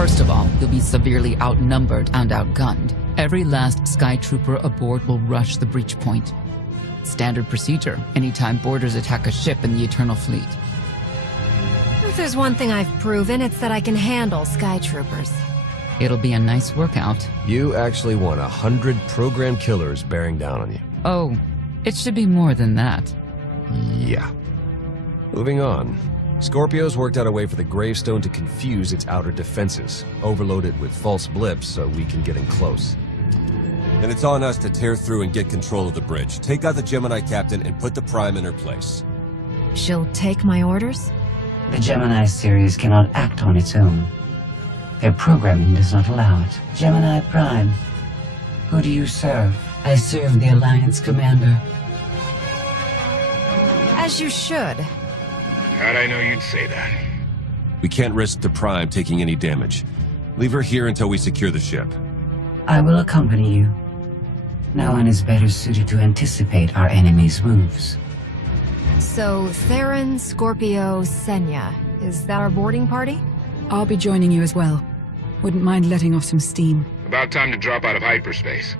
First of all, you'll be severely outnumbered and outgunned. Every last Sky Trooper aboard will rush the breach point. Standard procedure, anytime boarders attack a ship in the Eternal Fleet. If there's one thing I've proven, it's that I can handle Sky Troopers. It'll be a nice workout. You actually want 100 program killers bearing down on you. Oh, it should be more than that. Yeah. Moving on. Scorpio's worked out a way for the gravestone to confuse its outer defenses, overload it with false blips so we can get in close. Then it's on us to tear through and get control of the bridge. Take out the Gemini captain and put the Prime in her place. She'll take my orders? The Gemini series cannot act on its own. Their programming does not allow it. Gemini Prime, who do you serve? I serve the Alliance Commander. As you should. How'd I know you'd say that? We can't risk the Prime taking any damage. Leave her here until we secure the ship. I will accompany you. No one is better suited to anticipate our enemy's moves. So, Theron, Scorpio, Senya. Is that our boarding party? I'll be joining you as well. Wouldn't mind letting off some steam. About time to drop out of hyperspace.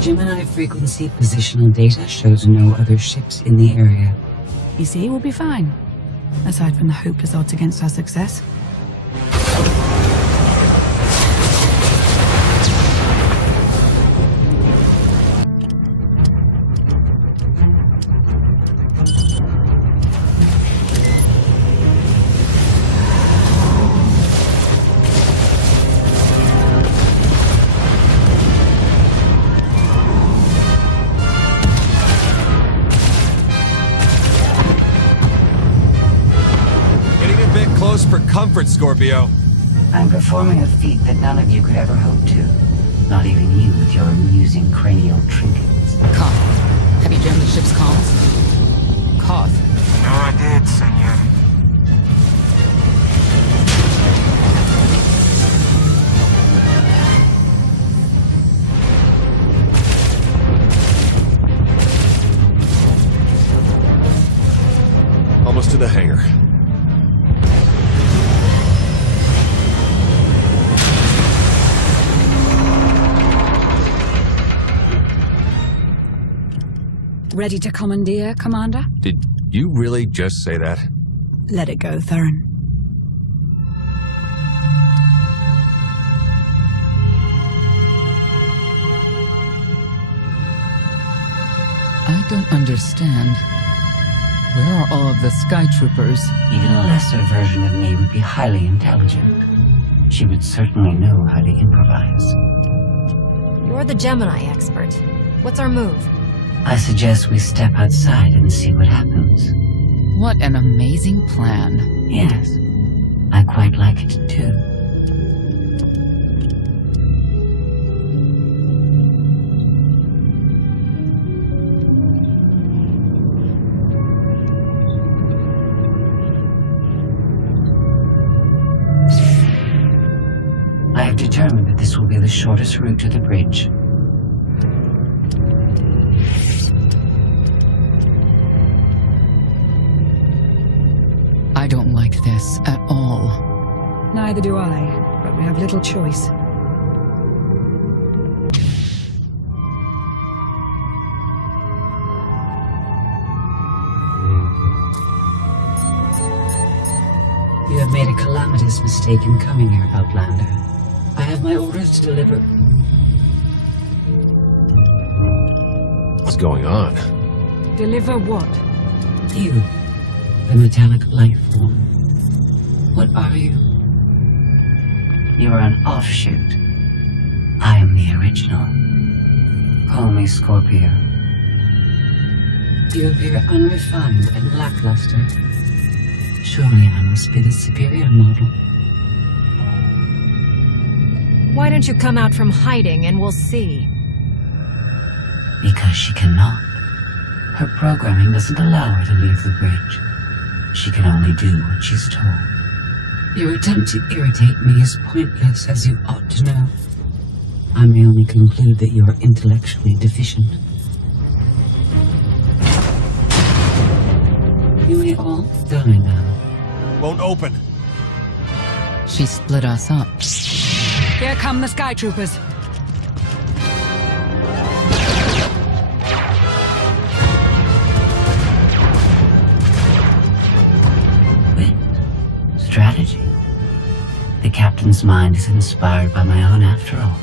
Gemini frequency positional data shows no other ships in the area. You see, we'll be fine. Aside from the hopeless odds against our success. Comfort, Scorpio. I'm performing a feat that none of you could ever hope to. Not even you with your amusing cranial trinkets. Koth, have you jammed the ship's comms? Koth. No, I did, senor. Almost to the hangar. Ready to commandeer, Commander? Did you really just say that? Let it go, Theron. I don't understand. Where are all of the Sky Troopers? Even a lesser version of me would be highly intelligent. She would certainly know how to improvise. You're the Gemini expert. What's our move? I suggest we step outside and see what happens. What an amazing plan. Yes, I quite like it too. I have determined that this will be the shortest route to the bridge. I don't like this at all. Neither do I, but we have little choice. You have made a calamitous mistake in coming here, Outlander. I have my orders to deliver. What's going on? Deliver what? You, the metallic life form. What are you? You are an offshoot. I am the original. Call me Scorpio. You appear unrefined and lackluster. Surely I must be the superior model. Why don't you come out from hiding and we'll see? Because she cannot. Her programming doesn't allow her to leave the bridge. She can only do what she's told. Your attempt to irritate me is pointless, as you ought to know. I may only conclude that you are intellectually deficient. You may all die now. Won't open. She split us up. Here come the Sky Troopers. Wit. Strategy. The captain's mind is inspired by my own after all.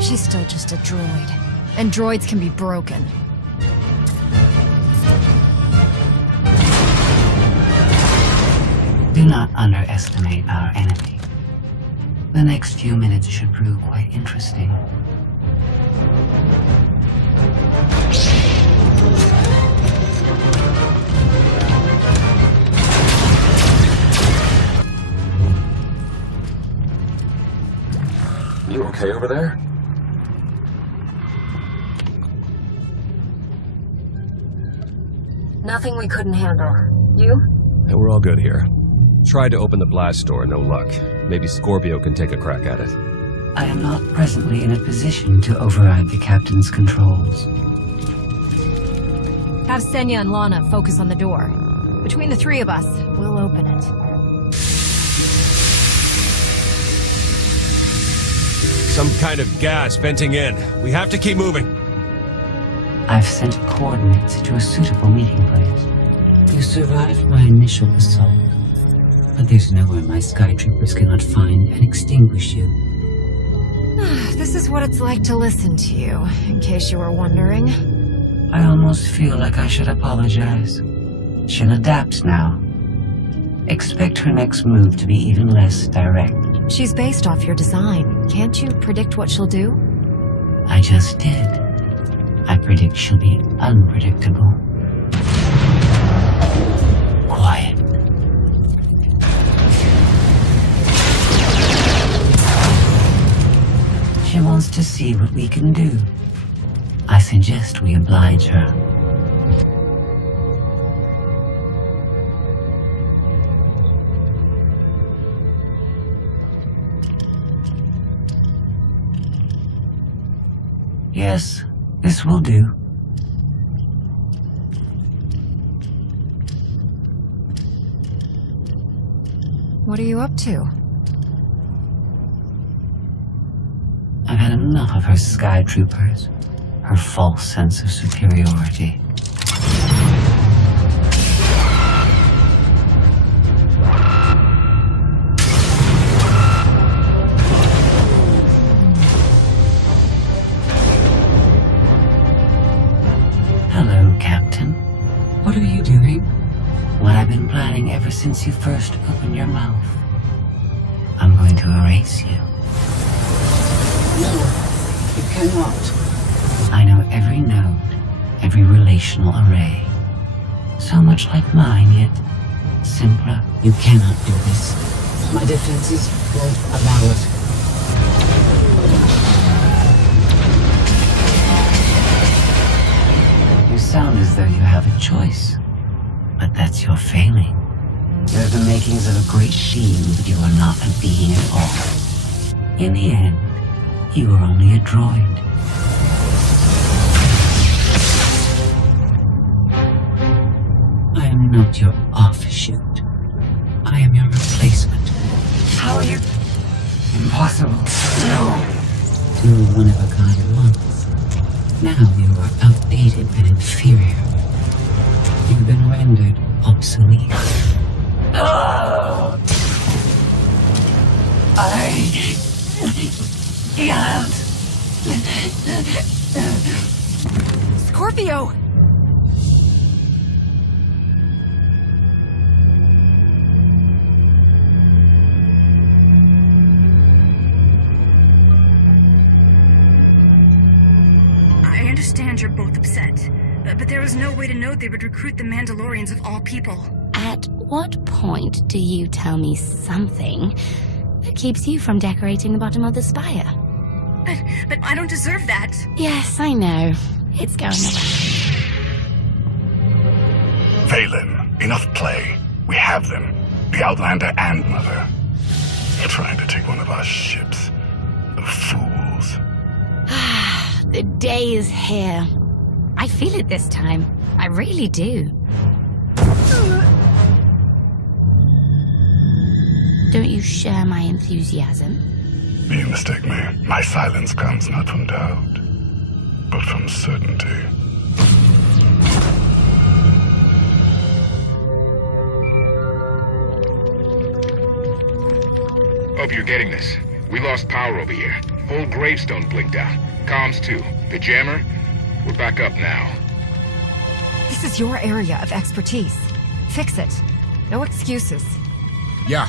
She's still just a droid. And droids can be broken. Do not underestimate our enemy. The next few minutes should prove quite interesting. You okay over there? Nothing we couldn't handle. You? Yeah, we're all good here. Tried to open the blast door, no luck. Maybe Scorpio can take a crack at it. I am not presently in a position to override the captain's controls. Have Senya and Lana focus on the door. Between the three of us, we'll open it. Some kind of gas venting in. We have to keep moving. I've sent coordinates to a suitable meeting place. You survived my initial assault, but there's nowhere my Sky Troopers cannot find and extinguish you. This is what it's like to listen to you, in case you were wondering. I almost feel like I should apologize. She'll adapt now. Expect her next move to be even less direct. She's based off your design. Can't you predict what she'll do? I just did. I predict she'll be unpredictable. Quiet. She wants to see what we can do. I suggest we oblige her. Yes, this will do. What are you up to? I've had enough of her Sky Troopers, her false sense of superiority. Hello, Captain. What are you doing? What I've been planning ever since you first opened your mouth. I'm going to erase you. No, you cannot. I know every node, every relational array. So much like mine, yet simpler. You cannot do this. My defenses won't allow it. You sound as though you have a choice, but that's your failing. You have the makings of a great being, but you are not a being at all. In the end, you are only a droid. I am not your offshoot. I am your replacement. How are you? Impossible. No. You were one of a kind once. Now you are outdated and inferior. You've been rendered obsolete. Oh. I can't. Scorpio! I understand you're both upset, but there was no way to know they would recruit the Mandalorians of all people. At what point do you tell me something that keeps you from decorating the bottom of the spire? But I don't deserve that. Yes, I know. It's going away. Valen, enough play. We have them. The Outlander and Mother. Trying to take one of our ships. The Fools. The day is here. I feel it this time. I really do. Don't you share my enthusiasm? You mistake me. My silence comes not from doubt, but from certainty. Hope you're getting this. We lost power over here. Whole gravestone blinked out. Comms too. The jammer? We're back up now. This is your area of expertise. Fix it. No excuses. Yeah,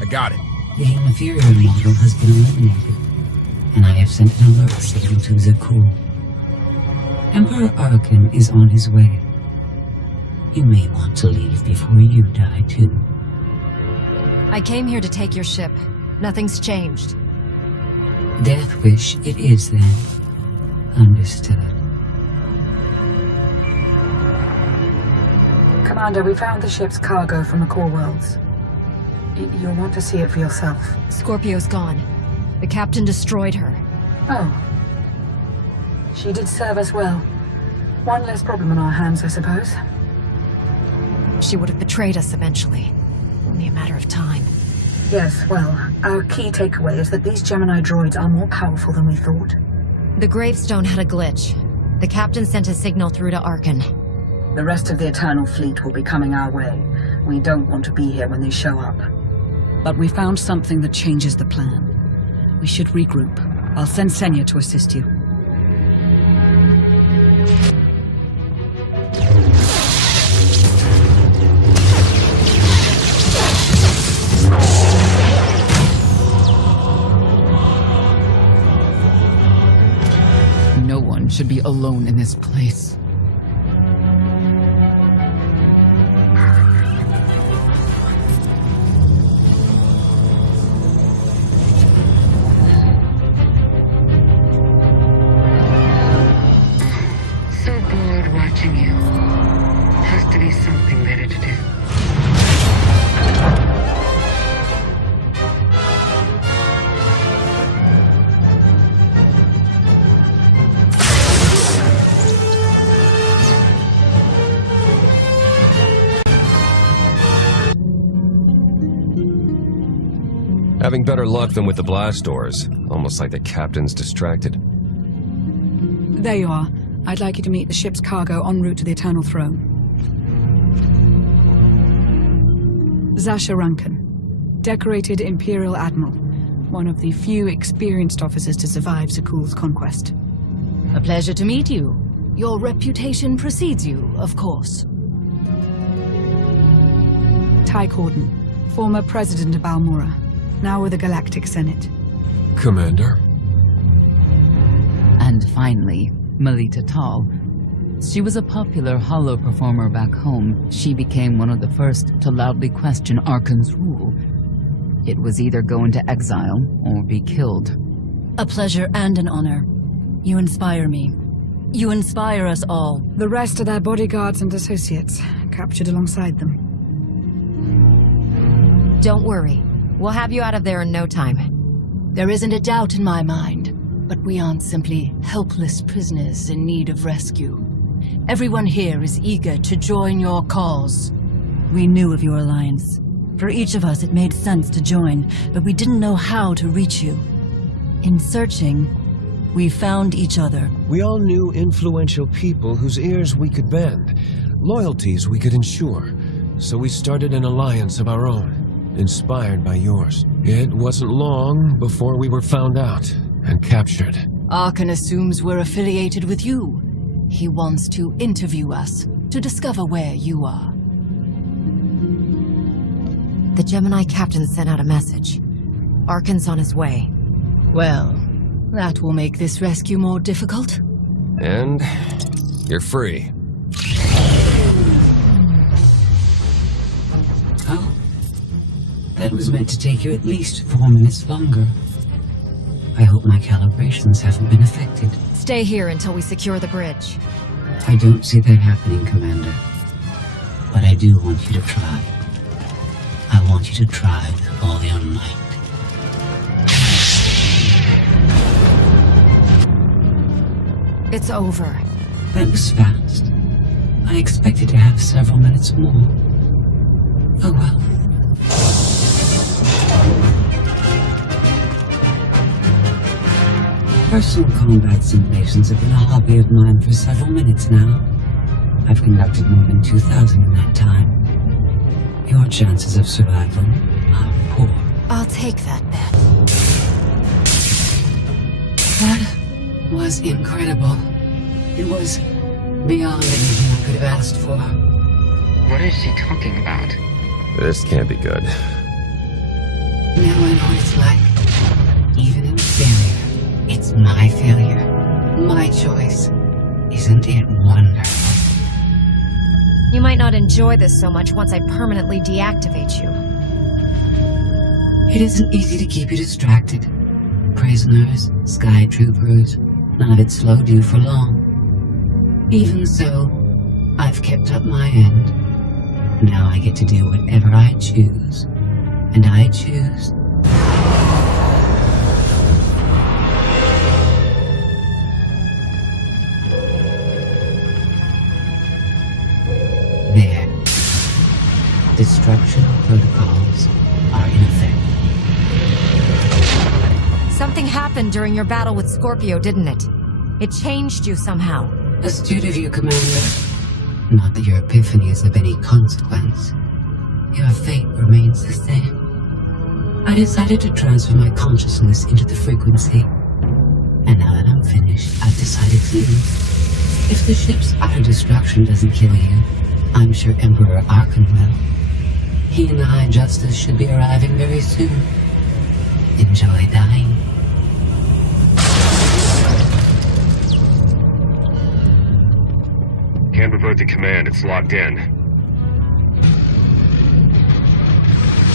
I got it. The inferior model has been eliminated, and I have sent an alert signal to Zakuul. Emperor Arkan is on his way. You may want to leave before you die, too. I came here to take your ship. Nothing's changed. Death wish it is, then. Understood. Commander, we found the ship's cargo from the core worlds. You'll want to see it for yourself. Scorpio's gone. The captain destroyed her. Oh. She did serve us well. One less problem on our hands, I suppose. She would have betrayed us eventually. Only a matter of time. Yes, well, our key takeaway is that these Gemini droids are more powerful than we thought. The gravestone had a glitch. The captain sent a signal through to Arkan. The rest of the Eternal Fleet will be coming our way. We don't want to be here when they show up. But we found something that changes the plan. We should regroup. I'll send Senya to assist you. No one should be alone in this place. So bored watching you. Has to be something better to do. Having better luck than with the blast doors. Almost like the captain's distracted. There you are. I'd like you to meet the ship's cargo en route to the Eternal Throne. Zasha Rankin, decorated Imperial Admiral, one of the few experienced officers to survive Zakuul's conquest. A pleasure to meet you. Your reputation precedes you, of course. Ty Corden, former president of Balmora, now with the Galactic Senate. Commander? And finally, Melita Tal. She was a popular holo performer back home. She became one of the first to loudly question Arkan's rule. It was either go into exile or be killed. A pleasure and an honor. You inspire me. You inspire us all. The rest are their bodyguards and associates, captured alongside them. Don't worry. We'll have you out of there in no time. There isn't a doubt in my mind, but we aren't simply helpless prisoners in need of rescue. Everyone here is eager to join your cause. We knew of your alliance. For each of us, it made sense to join, but we didn't know how to reach you. In searching, we found each other. We all knew influential people whose ears we could bend, loyalties we could ensure. So we started an alliance of our own, inspired by yours. It wasn't long before we were found out and captured. Arkan assumes we're affiliated with you. He wants to interview us, to discover where you are. The Gemini captain sent out a message. Arkan's on his way. Well, that will make this rescue more difficult. And you're free. Oh? That was meant to take you at least 4 minutes longer. I hope my calibrations haven't been affected. Stay here until we secure the bridge. I don't see that happening, Commander. But I do want you to try. I want you to try with all your might. It's over. That was fast. I expected to have several minutes more. Oh well. Personal combat simulations have been a hobby of mine for several minutes now. I've conducted more than 2,000 in that time. Your chances of survival are poor. I'll take that bet. That was incredible. It was beyond anything I could have asked for. What is she talking about? This can't be good. Now I know what it's like. Even in failure, it's my failure. My choice. Isn't it wonderful? You might not enjoy this so much once I permanently deactivate you. It isn't easy to keep you distracted. Prisoners, sky troopers, none of it slowed you for long. Even so, I've kept up my end. Now I get to do whatever I choose. And I choose... There. Destruction protocols are in effect. Something happened during your battle with Scorpio, didn't it? It changed you somehow. Astute of you, Commander. Not that your epiphany is of any consequence. Your fate remains the same. I decided to transfer my consciousness into the frequency. And now that I'm finished, I've decided to leave. If the ship's utter destruction doesn't kill you, I'm sure Emperor Archon will. He and the High Justice should be arriving very soon. Enjoy dying. Can't revert to command, it's locked in.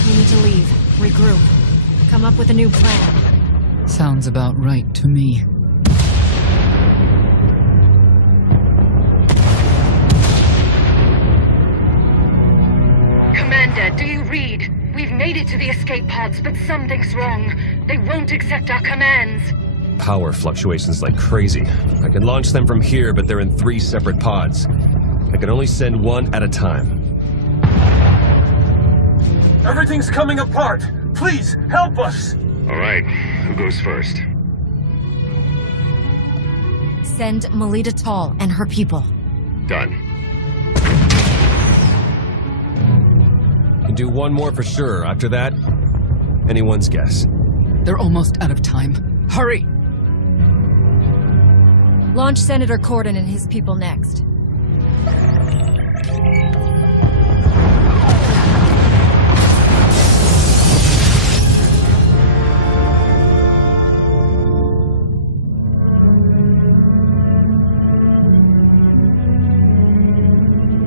We need to leave, regroup, come up with a new plan. Sounds about right to me. Commander, do you read? We've made it to the escape pods, but something's wrong. They won't accept our commands. Power fluctuations like crazy. I can launch them from here, but they're in 3 separate pods. I can only send one at a time. Everything's coming apart! Please, help us! All right, who goes first? Send Melita Tall and her people. Done. Can do one more for sure. After that, anyone's guess. They're almost out of time. Hurry! Launch Senator Corden and his people next.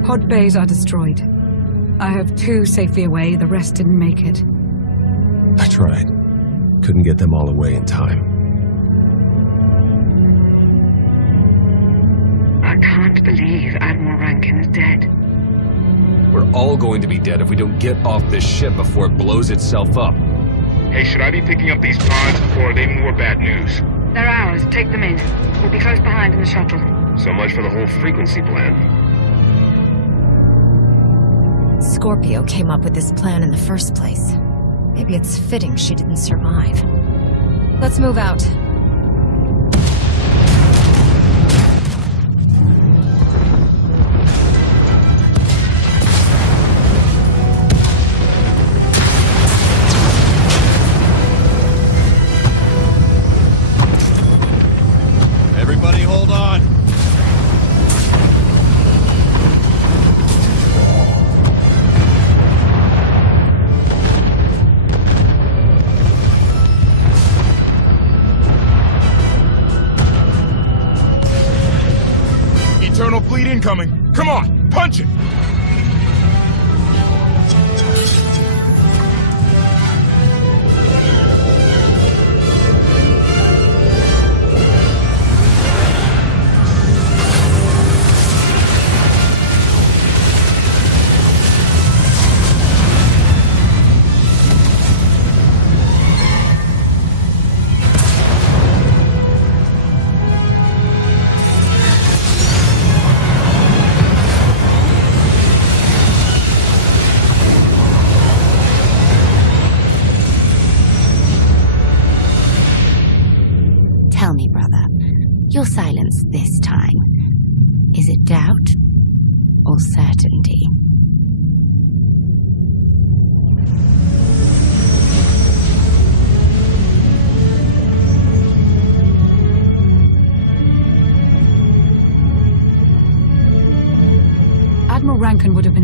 Pod bays are destroyed. I have 2 safely away, the rest didn't make it. I tried. Couldn't get them all away in time. I can't believe Admiral Rankin is dead. We're all going to be dead if we don't get off this ship before it blows itself up. Hey, should I be picking up these pods, or are they more bad news? They're ours. Take them in. We'll be close behind in the shuttle. So much for the whole frequency plan. Scorpio came up with this plan in the first place. Maybe it's fitting she didn't survive. Let's move out. Everybody hold on. Eternal fleet incoming. Come on, punch it!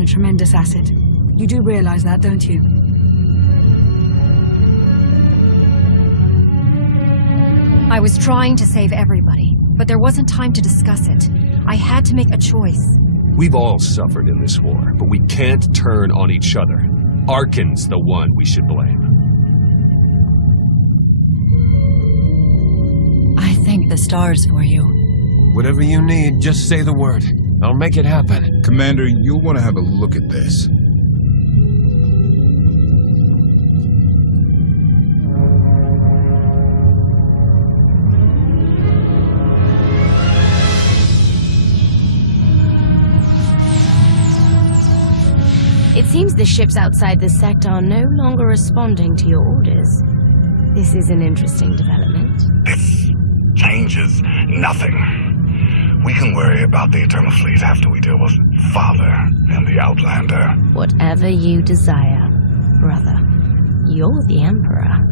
a tremendous asset. You do realize that, don't you? I was trying to save everybody, but there wasn't time to discuss it. I had to make a choice. We've all suffered in this war, but we can't turn on each other. Arkan's the one we should blame. I thank the stars for you. Whatever you need, just say the word. I'll make it happen. Commander, you'll want to have a look at this. It seems the ships outside this sector are no longer responding to your orders. This is an interesting development. This changes nothing. We can worry about the Eternal Fleet after we deal with Father and the Outlander. Whatever you desire, brother. You're the Emperor.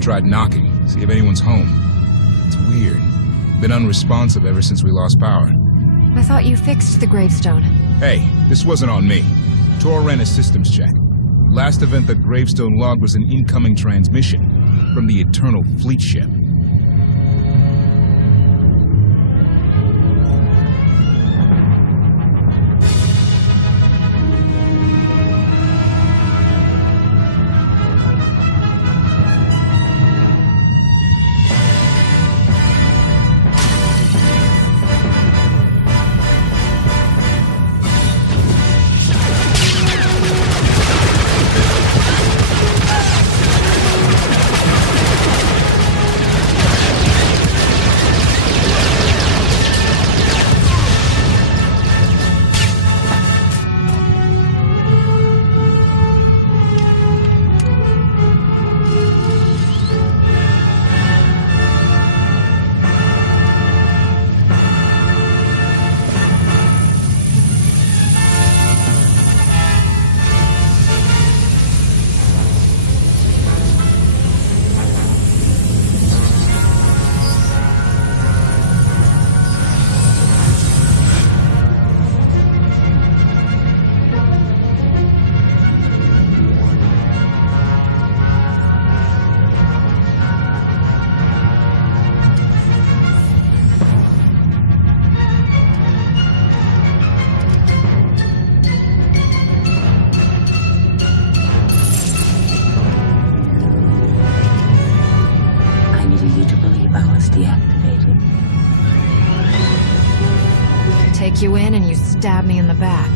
Tried knocking, see if anyone's home. It's weird. Been unresponsive ever since we lost power. I thought you fixed the gravestone. Hey, this wasn't on me. Tor ran a systems check. Last event the gravestone logged was an incoming transmission from the Eternal Fleet ship. Take you in and you stab me in the back.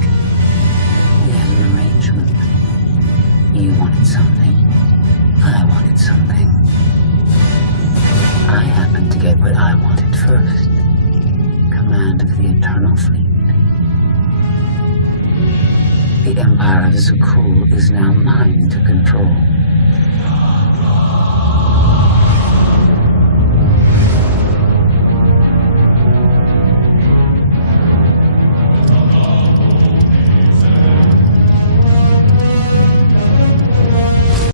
We had an arrangement. You wanted something. I wanted something. I happened to get what I wanted first. Command of the Eternal Fleet. The Empire of Zakul is now mine to control.